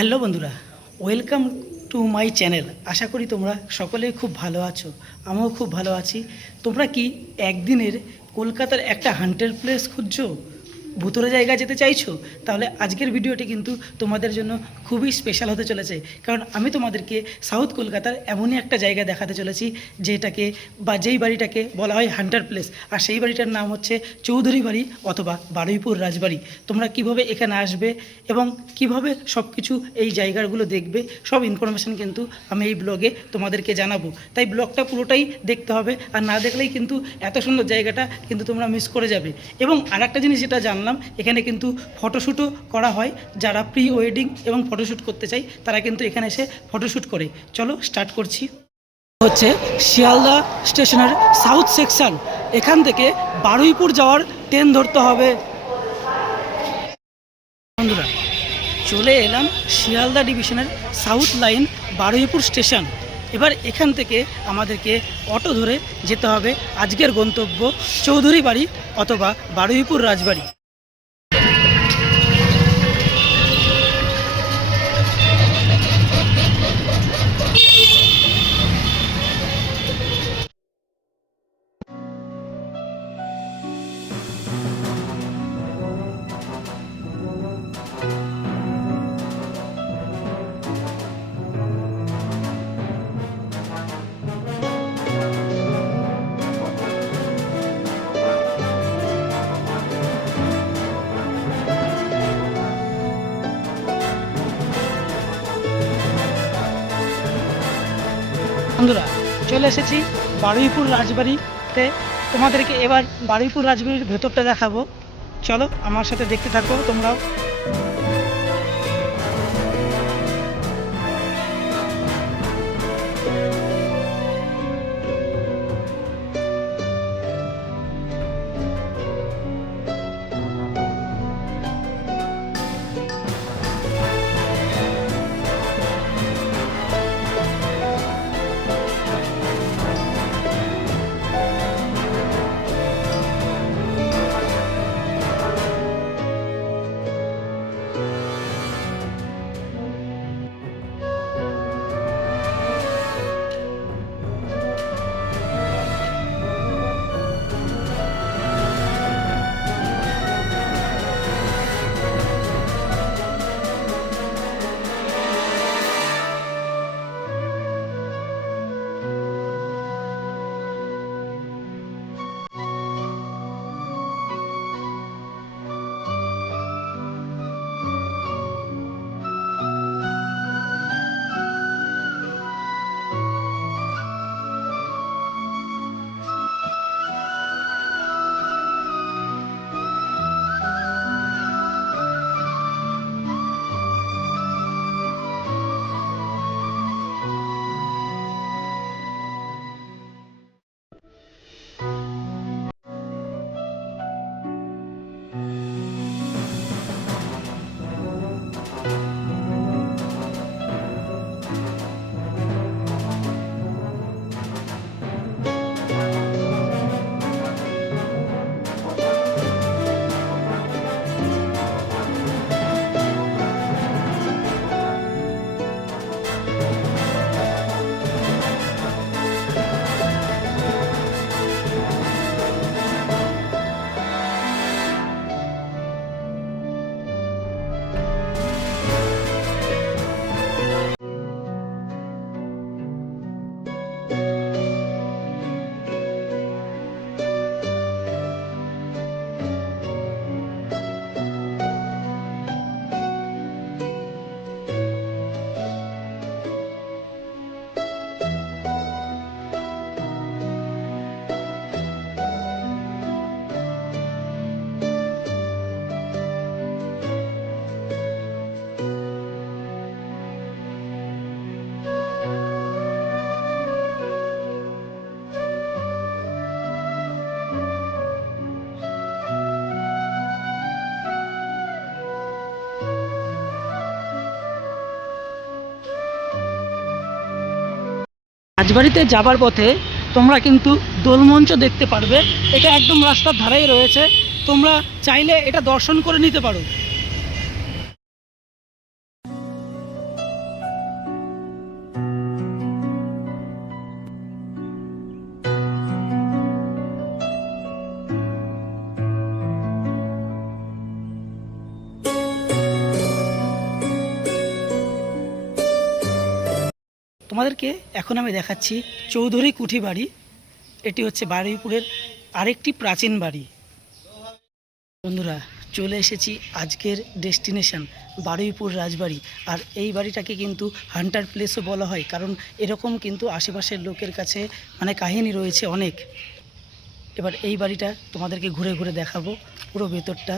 Hello বন্ধুরা, welcome to my channel. আশা করি তোমরা সকলেই খুব ভালো আছো। আমিও খুব ভালো আছি। তোমরা কি একদিনের কলকাতার একটা হান্টেড প্লেস খুঁজছো, ভুতুরে জায়গায় যেতে চাইছো? তাহলে আজকের ভিডিওটি কিন্তু তোমাদের জন্য খুবই স্পেশাল হতে চলেছে, কারণ আমি তোমাদেরকে সাউথ কলকাতার এমনই একটা জায়গা দেখাতে চলেছি যেটাকে বা যেই বাড়িটাকে বলা হয় হান্টার প্লেস, আর সেই বাড়িটার নাম হচ্ছে চৌধুরী বাড়ি অথবা বারুইপুর রাজবাড়ি। তোমরা কিভাবে এখানে আসবে এবং কিভাবে সব কিছু এই জায়গাগুলো দেখবে, সব ইনফরমেশান কিন্তু আমি এই ব্লগে তোমাদেরকে জানাবো। তাই ব্লগটা পুরোটাই দেখতে হবে, আর না দেখলেই কিন্তু এত সুন্দর জায়গাটা কিন্তু তোমরা মিস করে যাবে। এবং আর একটা জিনিস যেটা জানলাম, এখানে কিন্তু ফটোশ্যুটও করা হয়। যারা প্রি ওয়েডিং এবং ফটোশ্যুট করতে চাই তারা কিন্তু এখানে এসে ফটোশ্যুট করে। চলো স্টার্ট করছি। হচ্ছে শিয়ালদা স্টেশনের সাউথ সেকশন। এখান থেকে বারুইপুর যাওয়ার ট্রেন ধরতে হবে। বন্ধুরা, চলে এলাম শিয়ালদা ডিভিশনের সাউথ লাইন বারুইপুর স্টেশন। এবার এখান থেকে আমাদেরকে অটো ধরে যেতে হবে আজকের গন্তব্য চৌধুরী বাড়ি অথবা বারুইপুর রাজবাড়ি। বন্ধুরা, চলে এসেছি বারুইপুর রাজবাড়িতে। তোমাদেরকে এবার বারুইপুর রাজবাড়ির ভেতরটা দেখাবো। চলো আমার সাথে দেখতে থাকো তোমরাও। রাজবাড়িতে যাবার পথে তোমরা কিন্তু দোলমঞ্চ দেখতে পারবে। এটা একদম রাস্তার ধারেই রয়েছে, তোমরা চাইলে এটা দর্শন করে নিতে পারো। তোমাদেরকে এখন আমি দেখাচ্ছি চৌধুরী কুঠি বাড়ি। এটি হচ্ছে বারুইপুরের আরেকটি প্রাচীন বাড়ি। বন্ধুরা, চলে এসেছি আজকের ডেস্টিনেশন বারুইপুর রাজবাড়ি। আর এই বাড়িটাকে কিন্তু হান্টার প্লেসও বলা হয়, কারণ এরকম কিন্তু আশেপাশের লোকের কাছে মানে কাহিনী রয়েছে অনেক। এবার এই বাড়িটা তোমাদেরকে ঘুরে ঘুরে দেখাবো পুরো ভেতরটা।